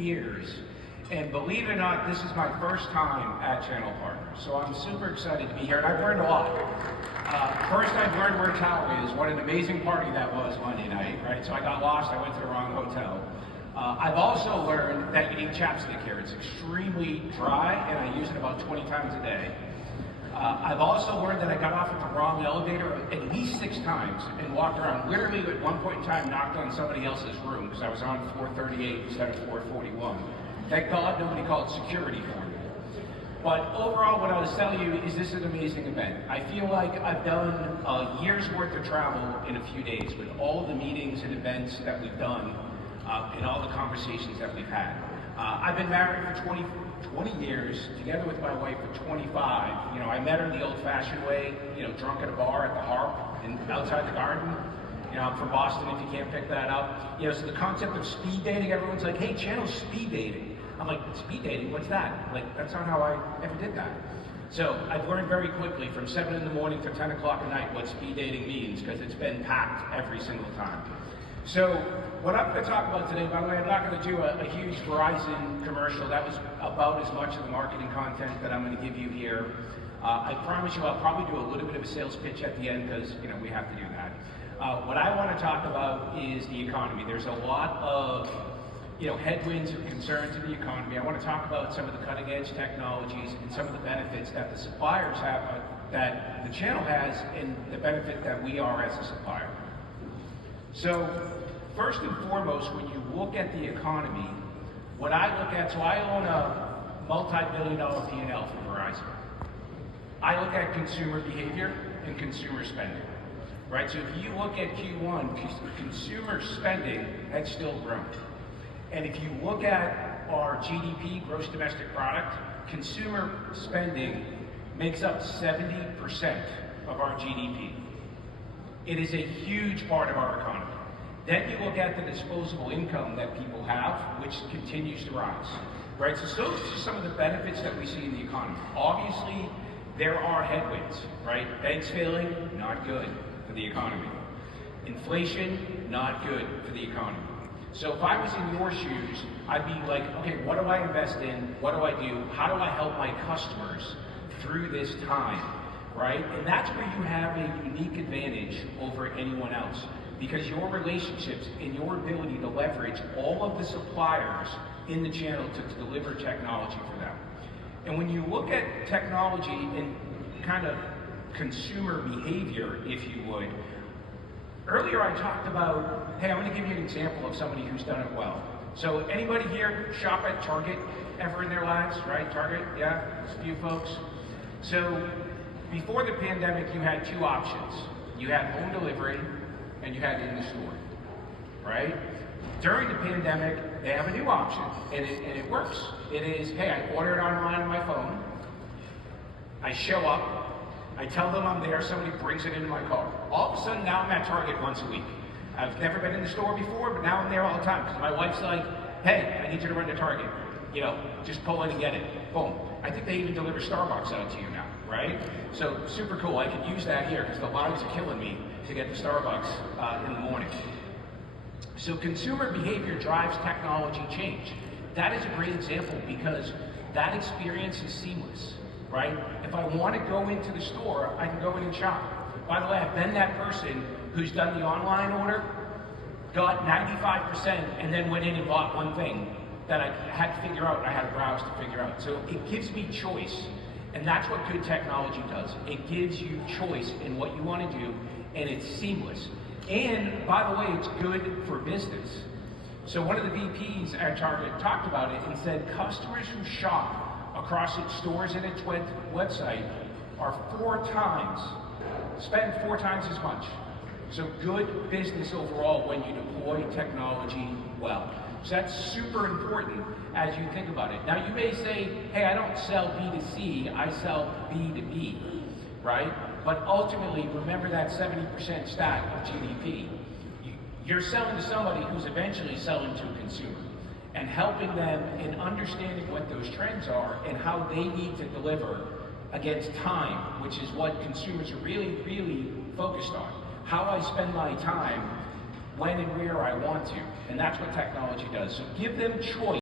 years, and believe it or not, this is my first time at Channel Partners, so I'm super excited to be here, and I've learned a lot. First, I've learned where Tower is, what an amazing party that was Monday night, right? So I got lost, I went to the wrong hotel. I've also learned that you need chapstick here. It's extremely dry, and I use it about 20 times a day. I've also learned that I got off at the wrong elevator at least 6 times and walked around. Literally, at one point in time, knocked on somebody else's room because I was on 438 instead of 441. Thank God nobody called security for me. But overall, what I was telling you is this is an amazing event. I feel like I've done a year's worth of travel in a few days with all the meetings and events that we've done and all the conversations that we've had. I've been married for 20 years, together with my wife for 25. You know, I met her the old-fashioned way, you know, drunk at a bar at the Harp and outside the garden. You know, I'm from Boston, if you can't pick that up. You know, so the concept of speed dating, everyone's like, hey, Channel's speed dating. I'm like, speed dating, what's that? Like, that's not how I ever did that. So I've learned very quickly from 7 in the morning to 10 o'clock at night what speed dating means, because it's been packed every single time. So what I'm going to talk about today, by the way, I'm not going to do a huge Verizon commercial. That was about as much of the marketing content that I'm going to give you here. I promise you I'll probably do a little bit of a sales pitch at the end because, you know, we have to do that. What I want to talk about is the economy. There's a lot of, you know, headwinds and concerns in the economy. I want to talk about some of the cutting edge technologies and some of the benefits that the suppliers have, that the channel has, and the benefit that we are as a supplier. So first and foremost, when you look at the economy, what I look at, so I own a multi-billion-dollar P&L for Verizon. I look at consumer behavior and consumer spending, right? So if you look at Q1, consumer spending had still grown. And if you look at our GDP, gross domestic product, consumer spending makes up 70% of our GDP. It is a huge part of our economy. Then you look at the disposable income that people have, which continues to rise, right? So those are some of the benefits that we see in the economy. Obviously, there are headwinds, right? Banks failing, not good for the economy. Inflation, not good for the economy. So if I was in your shoes, I'd be like, okay, what do I invest in? What do I do? How do I help my customers through this time, right? And that's where you have a unique advantage over anyone else, because your relationships and your ability to leverage all of the suppliers in the channel to deliver technology for them. And when you look at technology and kind of consumer behavior, if you would, earlier I talked about, hey, I'm going to give you an example of somebody who's done it well. So anybody here shop at Target ever in their lives, right? Target, yeah, there's a few folks. So before the pandemic, you had 2 options. You had home delivery and you had in the store, right? During the pandemic, they have a new option, and it works. It is, hey, I order it online on my phone, I show up, I tell them I'm there, somebody brings it into my car. All of a sudden, now I'm at Target once a week. I've never been in the store before, but now I'm there all the time, because my wife's like, hey, I need you to run to Target. You know, just pull in and get it. Boom. I think they even deliver Starbucks out to you now, right? So super cool. I could use that here, because the lines are killing me to get to Starbucks in the morning. So consumer behavior drives technology change. That is a great example, because that experience is seamless, right? If I want to go into the store, I can go in and shop. By the way, I've been that person who's done the online order, got 95%, and then went in and bought one thing that I had to figure out, I had to browse to figure out. So it gives me choice, and that's what good technology does. It gives you choice in what you want to do, and it's seamless. And by the way, it's good for business. So one of the VPs at Target talked about it and said customers who shop across its stores and its website are spend 4 times as much. So good business overall when you deploy technology well. So that's super important as you think about it. Now you may say, hey, I don't sell B2C, I sell B2B, right? But ultimately, remember that 70% stat of GDP. You're selling to somebody who's eventually selling to a consumer, and helping them in understanding what those trends are and how they need to deliver against time, which is what consumers are really, really focused on. How I spend my time, when and where I want to. And that's what technology does. So give them choice.